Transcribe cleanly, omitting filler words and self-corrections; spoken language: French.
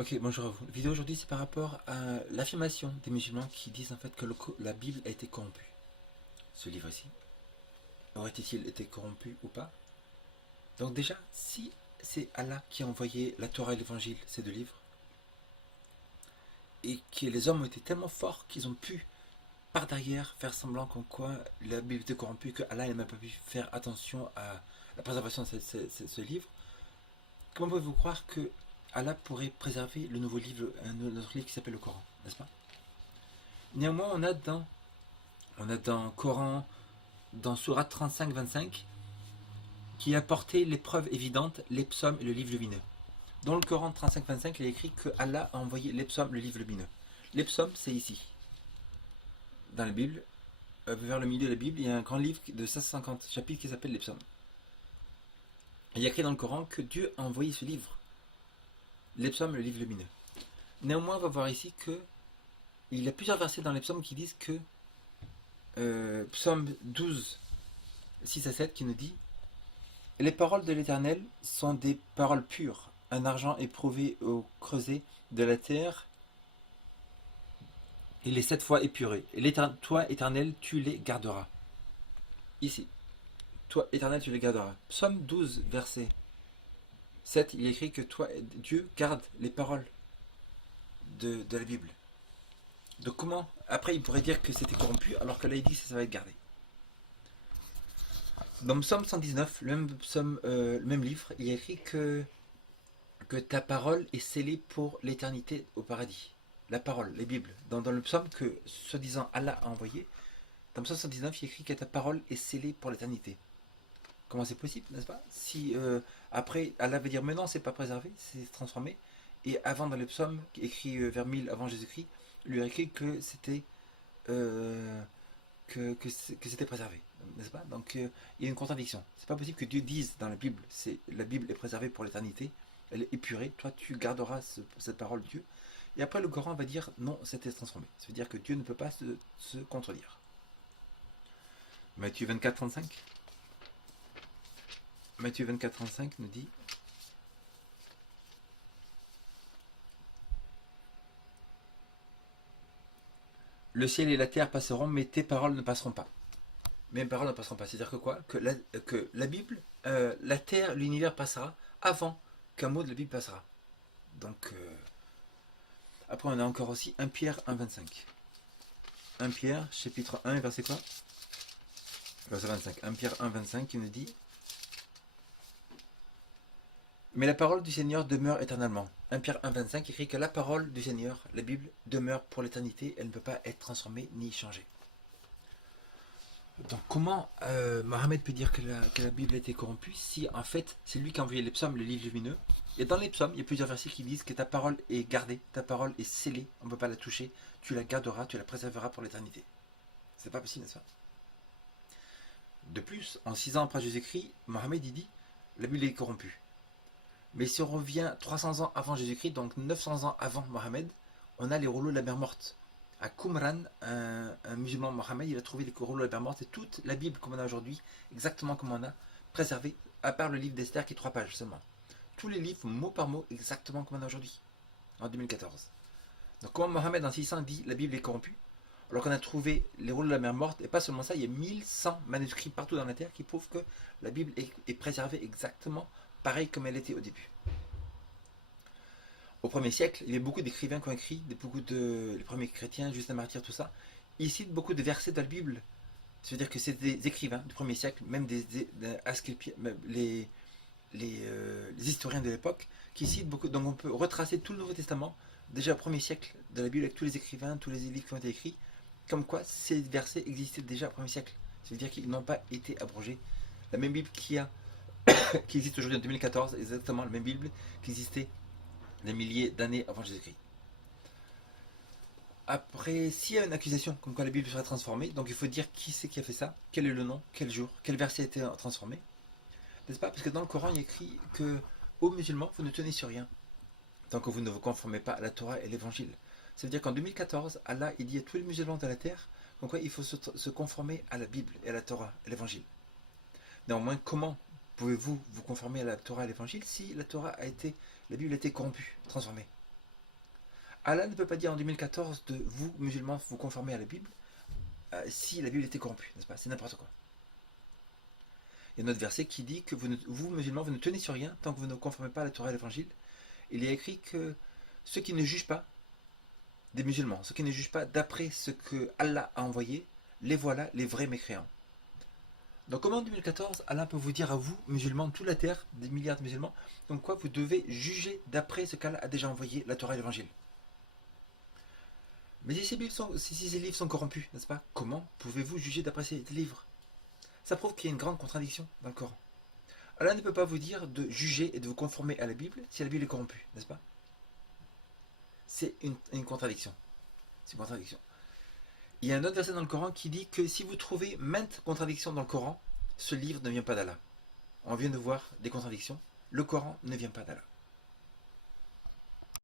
Ok, bonjour à vous. La vidéo aujourd'hui, c'est par rapport à l'affirmation des musulmans qui disent en fait que la Bible a été corrompue. Ce livre-ci, aurait-il été corrompu ou pas? Donc déjà, si c'est Allah qui a envoyé la Torah et l'Évangile, ces deux livres, et que les hommes ont été tellement forts qu'ils ont pu, par derrière, faire semblant comme quoi la Bible était corrompue, que Allah n'a même pas pu faire attention à la préservation de ce livre, comment pouvez-vous croire que Allah pourrait préserver le nouveau livre, un autre livre qui s'appelle le Coran, n'est-ce pas? Néanmoins, on a dans le Coran, dans Surat 35-25, qui a porté les preuves évidentes, les psaumes et le livre lumineux. Dans le Coran 35-25, il est écrit que Allah a envoyé les psaumes, le livre lumineux. Les psaumes, c'est ici, dans la Bible. Vers le milieu de la Bible, il y a un grand livre de 550 chapitres qui s'appelle les psaumes. Il y a écrit dans le Coran que Dieu a envoyé ce livre, les psaumes, le livre lumineux. Néanmoins, on va voir ici que il y a plusieurs versets dans les psaumes qui disent que psaume 12, 6 à 7 qui nous dit: les paroles de l'Éternel sont des paroles pures, un argent éprouvé au creuset de la terre, il est 7 fois épuré. Et toi, Éternel, tu les garderas. Ici, toi, Éternel, tu les garderas. Psaume 12, verset 7, il est écrit que toi, Dieu, garde les paroles de la Bible. Donc comment? Après, il pourrait dire que c'était corrompu, alors que là, il dit que ça va être gardé. Dans Psaume 119, le même livre, il est écrit que ta parole est scellée pour l'éternité au paradis. La parole, les Bibles. Dans le psaume que, soi-disant, Allah a envoyé, dans Psaume 119, il est écrit que ta parole est scellée pour l'éternité. Comment c'est possible, n'est-ce pas? Si après, Allah veut dire, mais non, c'est pas préservé, c'est transformé. Et avant, dans le psaume, écrit vers 1000 avant Jésus-Christ, il lui a écrit que c'était euh, que c'était préservé, n'est-ce pas? Donc il y a une contradiction. C'est pas possible que Dieu dise dans la Bible, la Bible est préservée pour l'éternité, elle est épurée, toi tu garderas cette parole de Dieu. Et après le Coran va dire non, c'était transformé. Ça veut dire que Dieu ne peut pas se contredire. Matthieu 24, 35. Matthieu 24, 35 nous dit: le ciel et la terre passeront, mais tes paroles ne passeront pas. Mes paroles ne passeront pas. C'est-à-dire que quoi? Que la Bible, la terre, l'univers passera avant qu'un mot de la Bible passera. Donc, après, on a encore aussi 1 Pierre 1,25. 1 Pierre, chapitre 1, verset quoi? Verset 25. 1 Pierre 1,25 qui nous dit: mais la parole du Seigneur demeure éternellement. 1 Pierre 1,25 écrit que la parole du Seigneur, la Bible, demeure pour l'éternité. Elle ne peut pas être transformée ni changée. Donc comment Mohammed peut dire que la Bible a été corrompue si en fait c'est lui qui a envoyé les psaumes, le livre lumineux? Et dans les psaumes, il y a plusieurs versets qui disent que ta parole est gardée, ta parole est scellée, on ne peut pas la toucher, tu la garderas, tu la préserveras pour l'éternité. C'est pas possible, n'est-ce pas? De plus, en 6 ans après Jésus-Christ, Mohammed il dit la Bible est corrompue. Mais si on revient 300 ans avant Jésus-Christ, donc 900 ans avant Mohammed, on a les rouleaux de la mer morte. À Qumran, un musulman Mohammed, il a trouvé les rouleaux de la mer morte et toute la Bible comme on a aujourd'hui, exactement comme on a, préservée, à part le livre d'Esther qui est 3 pages seulement. Tous les livres, mot par mot, exactement comme on a aujourd'hui, en 2014. Donc comment Mohammed en 600 dit la Bible est corrompue, alors qu'on a trouvé les rouleaux de la mer morte, et pas seulement ça, il y a 1100 manuscrits partout dans la terre qui prouvent que la Bible est préservée exactement pareil comme elle était au début. Au 1er siècle, il y a beaucoup d'écrivains qui ont écrit, les premiers chrétiens, Justin Martyr, tout ça. Ils citent beaucoup de versets dans la Bible. C'est-à-dire que c'est des écrivains du 1er siècle, même les historiens de l'époque, qui citent beaucoup. Donc on peut retracer tout le Nouveau Testament, déjà au 1er siècle de la Bible, avec tous les écrivains, tous les livres qui ont été écrits, comme quoi ces versets existaient déjà au 1er siècle. C'est-à-dire qu'ils n'ont pas été abrogés. La même Bible qui existe aujourd'hui en 2014, exactement la même Bible qui existait des milliers d'années avant Jésus-Christ. Après, s'il y a une accusation comme quoi la Bible serait transformée, donc il faut dire qui c'est qui a fait ça, quel est le nom, quel jour, quel verset a été transformé. N'est-ce pas? Parce que dans le Coran, il est écrit que aux musulmans, vous ne tenez sur rien tant que vous ne vous conformez pas à la Torah et l'évangile. Ça veut dire qu'en 2014, Allah il dit à tous les musulmans de la terre donc il faut se conformer à la Bible et à la Torah et l'évangile. Néanmoins, comment pouvez-vous vous conformer à la Torah et l'évangile si la Bible a été corrompue, transformée? Allah ne peut pas dire en 2014 de vous, musulmans, vous conformer à la Bible si la Bible était corrompue, n'est-ce pas? C'est n'importe quoi. Il y a un autre verset qui dit que vous, musulmans, vous ne tenez sur rien tant que vous ne conformez pas à la Torah et à l'Évangile. Il y a écrit que ceux qui ne jugent pas, des musulmans, ceux qui ne jugent pas d'après ce que Allah a envoyé, les voilà les vrais mécréants. Donc comment en 2014, Allah peut vous dire à vous, musulmans, de toute la terre, des milliards de musulmans, donc quoi vous devez juger d'après ce qu'Allah a déjà envoyé, la Torah et l'Évangile. Mais si ces livres sont corrompus, n'est-ce pas? Comment pouvez-vous juger d'après ces livres? Ça prouve qu'il y a une grande contradiction dans le Coran. Allah ne peut pas vous dire de juger et de vous conformer à la Bible si la Bible est corrompue, n'est-ce pas? C'est une contradiction. C'est une contradiction. Il y a un autre verset dans le Coran qui dit que si vous trouvez maintes contradictions dans le Coran, ce livre ne vient pas d'Allah. On vient de voir des contradictions. Le Coran ne vient pas d'Allah.